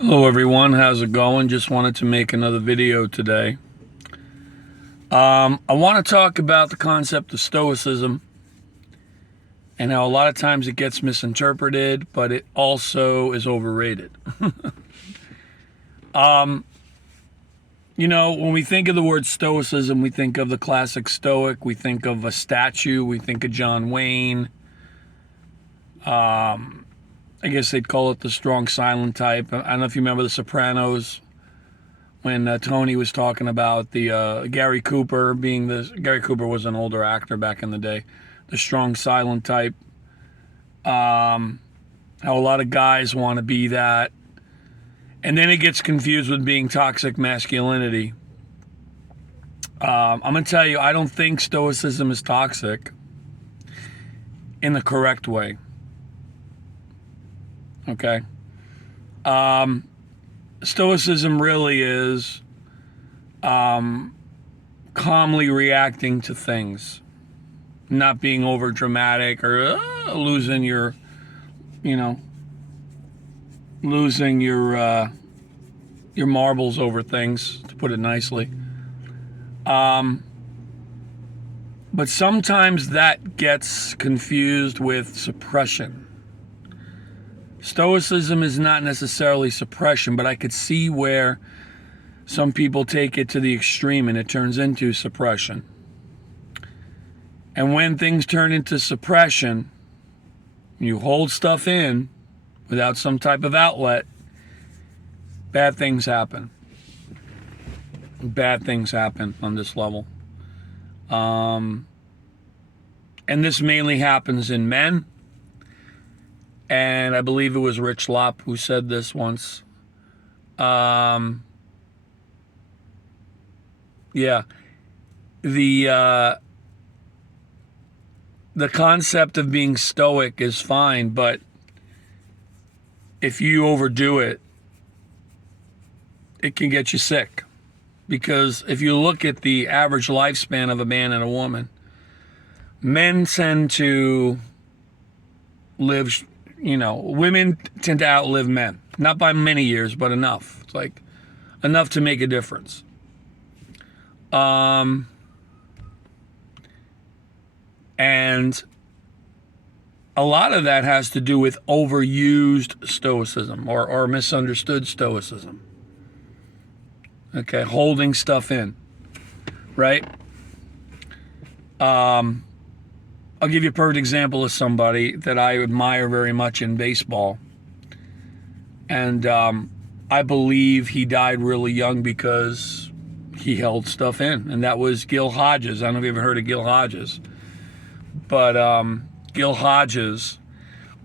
Hello everyone, how's it going? Just wanted to make another video today. I want to talk about the concept of Stoicism and how a lot of times it gets misinterpreted, but it also is overrated. When we think of the word Stoicism, we think of the classic Stoic, we think of a statue, we think of John Wayne. I guess they'd call it the strong silent type. I don't know if you remember The Sopranos when Tony was talking about the Gary Cooper Gary Cooper was an older actor back in the day, the strong silent type. How a lot of guys want to be that. And then it gets confused with being toxic masculinity. I'm going to tell you, I don't think Stoicism is toxic in the correct way. Okay. Stoicism really is calmly reacting to things, not being over dramatic or losing your marbles over things, to put it nicely. But sometimes that gets confused with suppression. Stoicism is not necessarily suppression, but I could see where some people take it to the extreme and it turns into suppression. And when things turn into suppression, you hold stuff in without some type of outlet, bad things happen. Bad things happen on this level. And this mainly happens in men. And I believe it was Rich Lopp who said this once. The concept of being stoic is fine, but if you overdo it, it can get you sick. Because if you look at the average lifespan of a man and a woman, men tend to live, women tend to outlive men. Not by many years, but enough. It's like enough to make a difference. And a lot of that has to do with overused stoicism or misunderstood stoicism. Okay, holding stuff in, right? I'll give you a perfect example of somebody that I admire very much in baseball. And I believe he died really young because he held stuff in. And that was Gil Hodges. I don't know if you ever heard of Gil Hodges. But Gil Hodges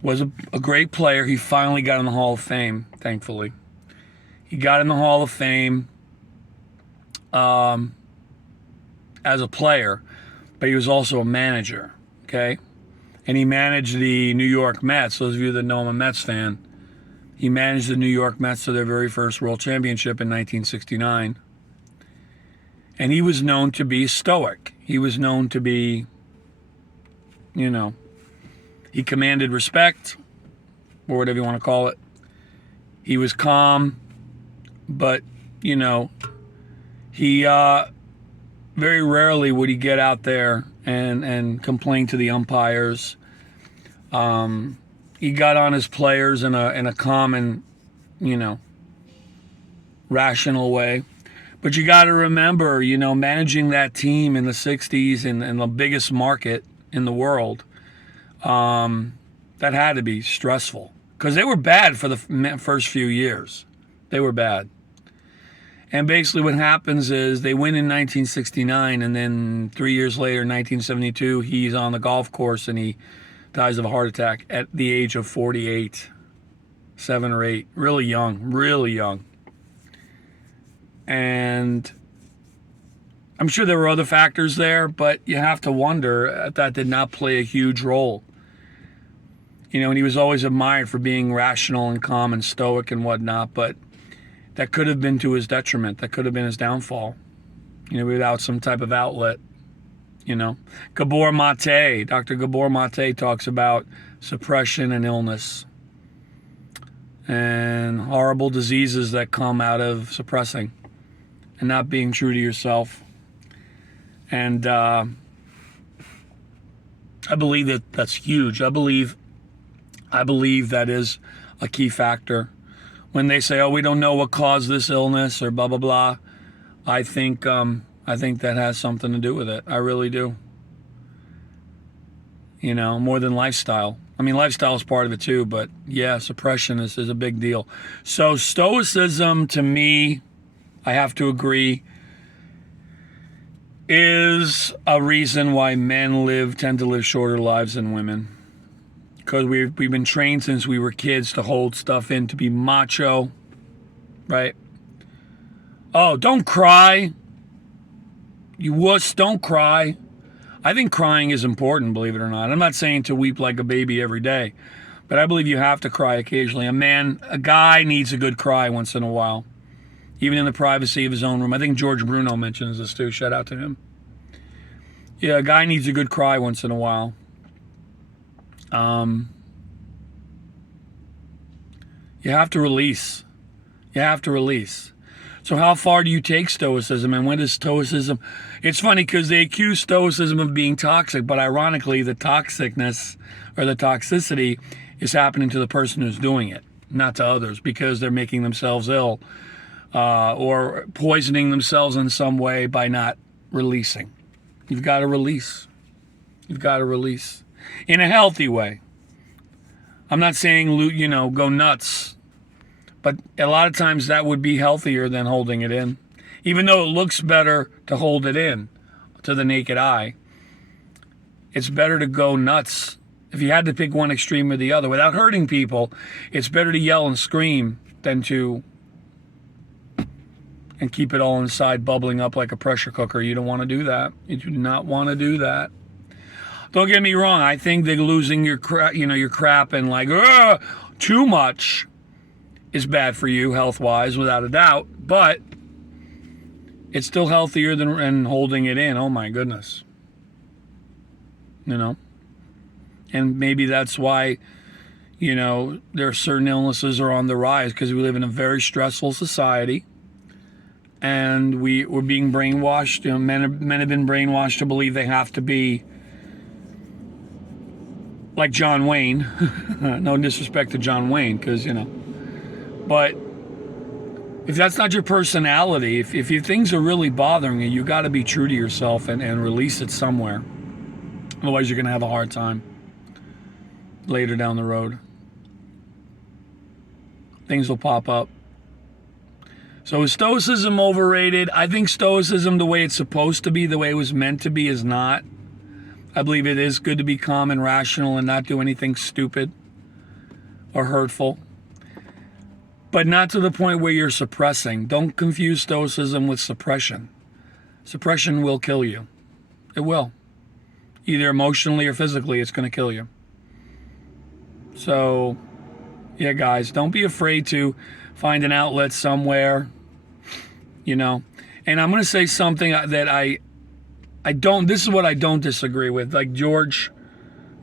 was a great player. He finally got in the Hall of Fame, thankfully. He got in the Hall of Fame as a player, but he was also a manager. Okay, and he managed the New York Mets. Those of you that know I'm a Mets fan. He managed the New York Mets to their very first World Championship in 1969. And he was known to be stoic. He was known to be, he commanded respect, or whatever you want to call it. He was calm, but, he very rarely would he get out there and complain to the umpires. He got on his players in a calm and, rational way. But you got to remember, managing that team in the 60s in the biggest market in the world, that had to be stressful. Because they were bad for the first few years. They were bad. And basically what happens is they win in 1969, and then 3 years later, 1972, he's on the golf course and he dies of a heart attack at the age of 48, 7 or 8. Really young. And I'm sure there were other factors there, but you have to wonder if that did not play a huge role. And he was always admired for being rational and calm and stoic and whatnot, but that could have been to his detriment. That could have been his downfall, without some type of outlet. Gabor Mate, Dr. Gabor Mate talks about suppression and illness. and horrible diseases that come out of suppressing and not being true to yourself. And I believe that that's huge. I believe that is a key factor. When they say, "Oh, we don't know what caused this illness," or blah blah blah, I think that has something to do with it. I really do. More than lifestyle. I mean, lifestyle is part of it too, but yeah, suppression is a big deal. So Stoicism, to me, I have to agree, is a reason why men tend to live shorter lives than women. Because we've been trained since we were kids to hold stuff in, to be macho, right? Oh, don't cry. You wuss, don't cry. I think crying is important, believe it or not. I'm not saying to weep like a baby every day, but I believe you have to cry occasionally. A guy needs a good cry once in a while, even in the privacy of his own room. I think George Bruno mentions this too. Shout out to him. Yeah, a guy needs a good cry once in a while. You have to release. So how far do you take Stoicism, and when does Stoicism... It's funny because they accuse Stoicism of being toxic, but ironically the toxicness or the toxicity is happening to the person who's doing it, not to others, because they're making themselves ill or poisoning themselves in some way by not releasing. You've got to release. In a healthy way. I'm not saying, go nuts. But a lot of times that would be healthier than holding it in. Even though it looks better to hold it in to the naked eye, it's better to go nuts. If you had to pick one extreme or the other without hurting people, it's better to yell and scream than to and keep it all inside bubbling up like a pressure cooker. You don't want to do that. You do not want to do that. Don't get me wrong. I think that losing your crap and too much is bad for you health-wise, without a doubt. But it's still healthier than holding it in. Oh my goodness. And maybe that's why, there are certain illnesses are on the rise, because we live in a very stressful society. And we're being brainwashed. Men have been brainwashed to believe they have to be like John Wayne. No disrespect to John Wayne, because, But if that's not your personality, if your things are really bothering you, you got to be true to yourself and release it somewhere. Otherwise, you're going to have a hard time later down the road. Things will pop up. So is Stoicism overrated? I think Stoicism, the way it's supposed to be, the way it was meant to be, is not. I believe it is good to be calm and rational and not do anything stupid or hurtful. But not to the point where you're suppressing. Don't confuse Stoicism with suppression. Suppression will kill you. It will. Either emotionally or physically, it's going to kill you. So, yeah, guys, don't be afraid to find an outlet somewhere, And I'm going to say something that I don't, this is what I don't disagree with. Like George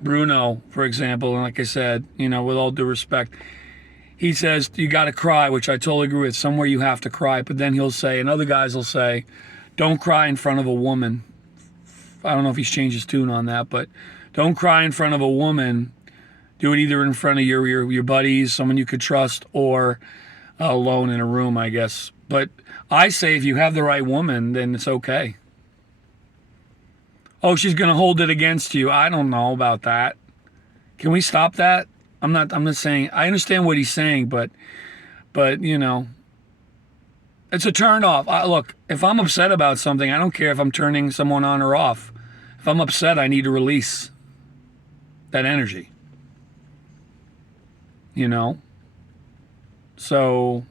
Bruno, for example, and like I said, with all due respect, he says, you got to cry, which I totally agree with. Somewhere you have to cry. But then he'll say, and other guys will say, don't cry in front of a woman. I don't know if he's changed his tune on that, but don't cry in front of a woman. Do it either in front of your buddies, someone you could trust, or alone in a room, I guess. But I say if you have the right woman, then it's okay. Oh, she's going to hold it against you. I don't know about that. Can we stop that? I'm not saying, I understand what he's saying, but it's a turn off. Look, if I'm upset about something, I don't care if I'm turning someone on or off. If I'm upset, I need to release that energy. So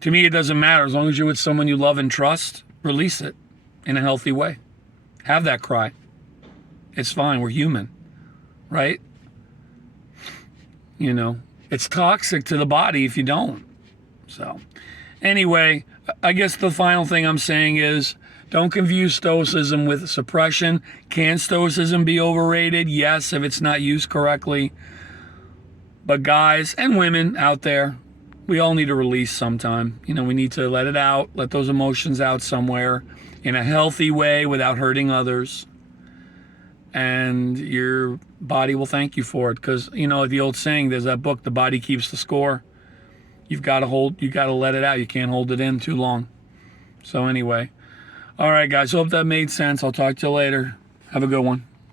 to me, it doesn't matter. As long as you're with someone you love and trust, release it in a healthy way. Have that cry. It's fine. We're human, right? It's toxic to the body if you don't. So anyway, I guess the final thing I'm saying is don't confuse Stoicism with suppression. Can Stoicism be overrated? Yes, if it's not used correctly. But guys and women out there, we all need to release sometime. You know, we need to let it out, let those emotions out somewhere in a healthy way without hurting others. And your body will thank you for it. Because, you know, the old saying, there's that book, The Body Keeps the Score. You got to let it out. You can't hold it in too long. So anyway, all right, guys, hope that made sense. I'll talk to you later. Have a good one.